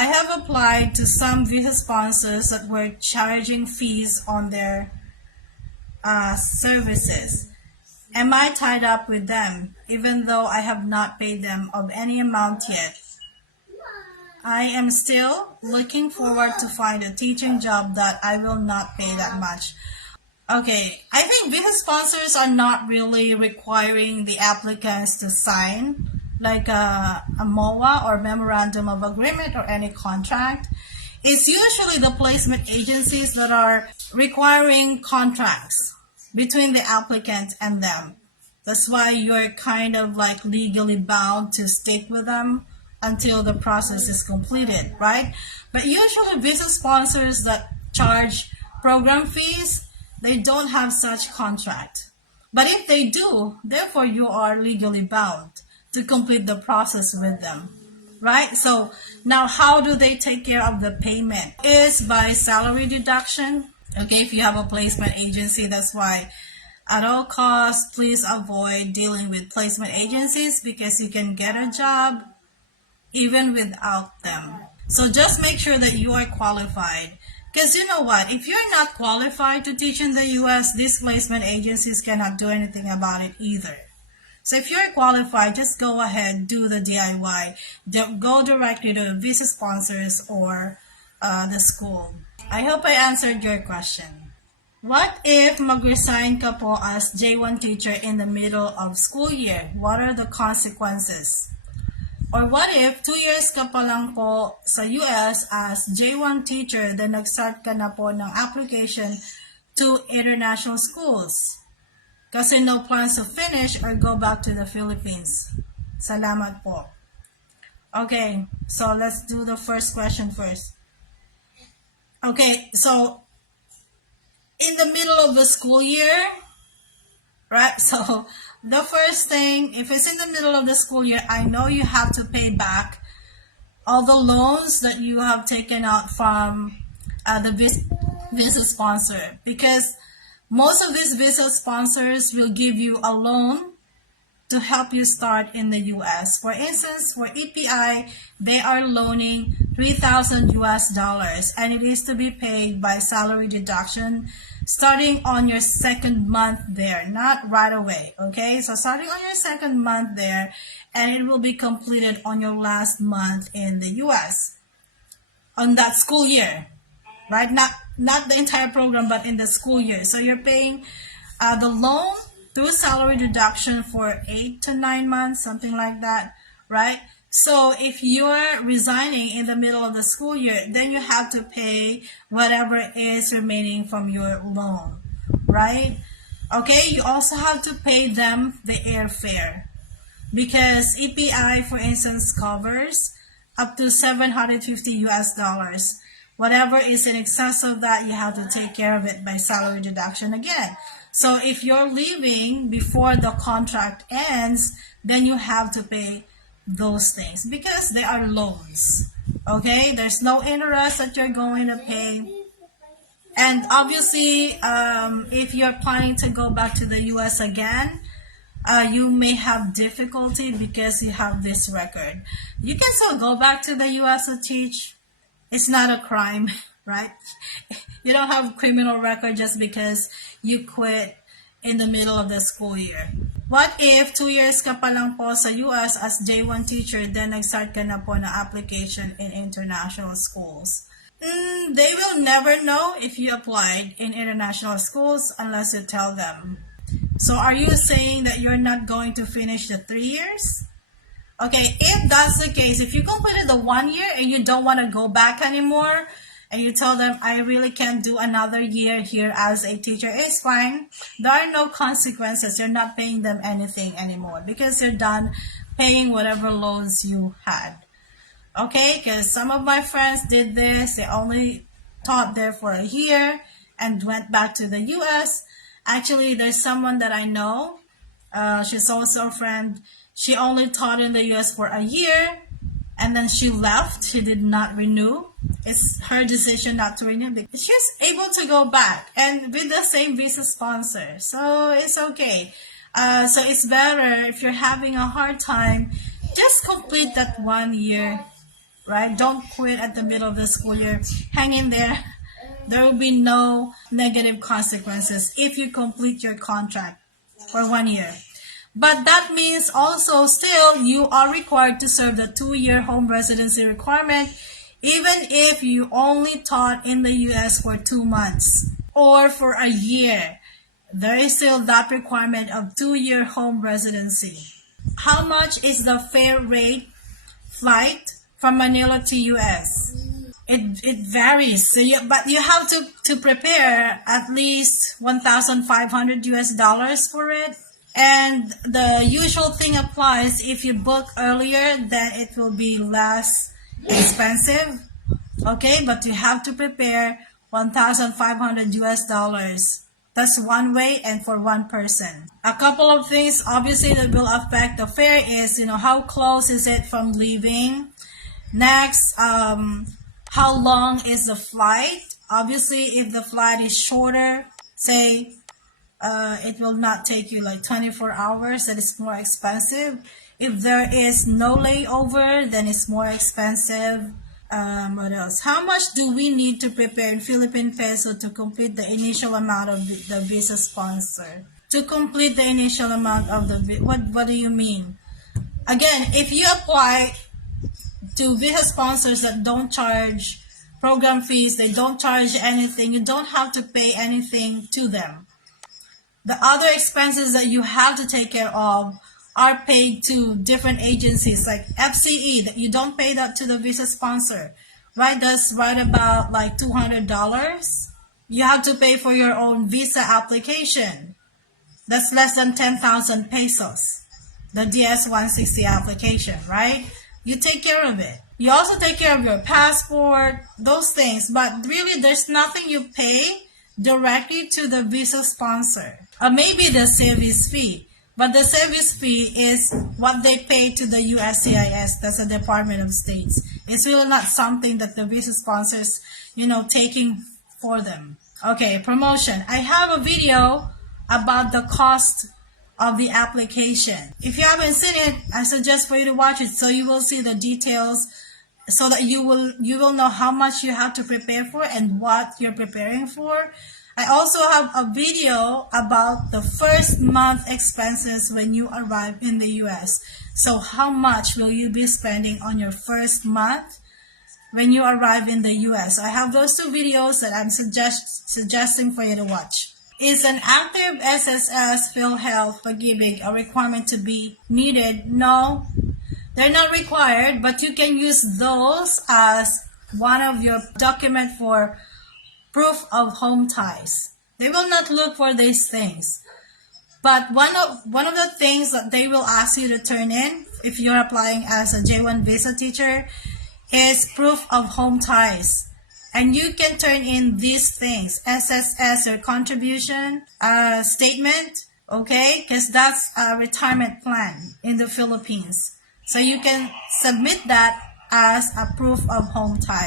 I have applied to some visa sponsors that were charging fees on their services. Am I tied up with them even though I have not paid them of any amount yet? I am still looking forward to find a teaching job that I will not pay that much. Okay, I think visa sponsors are not really requiring the applicants to sign like a MOA or Memorandum of Agreement or any contract. It's usually the placement agencies that are requiring contracts between the applicant and them. That's why you're kind of like legally bound to stick with them until the process is completed, right? But usually visa sponsors that charge program fees, they don't have such contract. But if they do, therefore you are legally bound to complete the process with them, right? So now how do they take care of the payment? Is by salary deduction. Okay, if you have a placement agency, that's why at all costs, please avoid dealing with placement agencies because you can get a job even without them. So just make sure that you are qualified. Because you know what? If you're not qualified to teach in the US, these placement agencies cannot do anything about it either. So if you're qualified, just go ahead, do the DIY. Go directly to visa sponsors or the school. I hope I answered your question. What if mag-resign ka po as J1 teacher in the middle of school year? What are the consequences? Or what if 2 years ka pa lang po sa US as J1 teacher, then nag-start ka na po ng application to international schools? Kasi no plans to finish or go back to the Philippines. Salamat po. Okay, so let's do the first question first. Okay, so in the middle of the school year, right? So the first thing, if it's in the middle of the school year, I know you have to pay back all the loans that you have taken out from the visa sponsor, because most of these visa sponsors will give you a loan to help you start in the US. For instance, for EPI, they are loaning $3,000 US, and it is to be paid by salary deduction starting on your second month there, not right away, okay? So starting on your second month there, and it will be completed on your last month in the US on that school year, right? Not the entire program, but in the school year. So you're paying the loan through salary deduction for 8 to 9 months, something like that, right? So if you're resigning in the middle of the school year, then you have to pay whatever is remaining from your loan, right? Okay, you also have to pay them the airfare, because EPI, for instance, covers up to $750 US. Whatever is in excess of that, you have to take care of it by salary deduction again. So if you're leaving before the contract ends, then you have to pay those things because they are loans. Okay, there's no interest that you're going to pay. And obviously, if you're planning to go back to the US again, you may have difficulty because you have this record. You can still go back to the US to teach. It's not a crime, right? You don't have a criminal record just because you quit in the middle of the school year. What if 2 years ka pa lang po sa US as J1 teacher, then nag-start ka na po na application in international schools? They will never know if you applied in international schools unless you tell them. So are you saying that you're not going to finish the 3 years? Okay, if that's the case, if you completed the 1 year and you don't want to go back anymore, and you tell them, I really can't do another year here as a teacher, it's fine. There are no consequences. You're not paying them anything anymore because you're done paying whatever loans you had. Okay, because some of my friends did this. They only taught there for a year and went back to the US. Actually, there's someone that I know. She's also a friend. She only taught in the US for a year, and then she left. She did not renew. It's her decision not to renew because she's able to go back and with the same visa sponsor. So it's okay. So it's better if you're having a hard time, just complete that 1 year right? Don't quit at the middle of the school year. Hang in there. There will be no negative consequences if you complete your contract for 1 year. But that means also still you are required to serve the 2-year home residency requirement even if you only taught in the US for 2 months or for a year. There is still that requirement of 2-year home residency. How much is the fare rate flight from Manila to US? It varies. So but you have to prepare at least 1,500 US dollars for it. And the usual thing applies, if you book earlier, then it will be less expensive. Okay, but you have to prepare 1,500 US dollars. That's one way and for one person. A couple of things obviously that will affect the fare is, how close is it from leaving? Next, how long is the flight? Obviously, if the flight is shorter, say it will not take you like 24 hours, that is more expensive. If there is no layover, then it's more expensive. What else? How much do we need to prepare in Philippine peso to complete the initial amount of the visa sponsor? To complete the initial amount of the what do you mean? Again, if you apply to visa sponsors that don't charge program fees, they don't charge anything, you don't have to pay anything to them. The other expenses that you have to take care of are paid to different agencies like FCE, that you don't pay that to the visa sponsor, right? That's right about like $200. You have to pay for your own visa application. That's less than 10,000 pesos. The DS-160 application, right? You take care of it. You also take care of your passport, those things, but really there's nothing you pay directly to the visa sponsor. Maybe the service fee, but the service fee is what they pay to the USCIS, that's the Department of States. It's really not something that the visa sponsors, taking for them. Okay, promotion. I have a video about the cost of the application. If you haven't seen it, I suggest for you to watch it so you will see the details, so that you will know how much you have to prepare for and what you're preparing for. I also have a video about the first month expenses when you arrive in the US. So how much will you be spending on your first month when you arrive in the US? I have those 2 videos that I'm suggesting for you to watch. Is an active SSS PhilHealth pag-ibig a requirement to be needed? No, they're not required, but you can use those as one of your document for proof of home ties. They will not look for these things. But one of the things that they will ask you to turn in if you're applying as a J1 visa teacher is proof of home ties. And you can turn in these things, SSS or contribution statement, okay? Because that's a retirement plan in the Philippines. So you can submit that as a proof of home ties.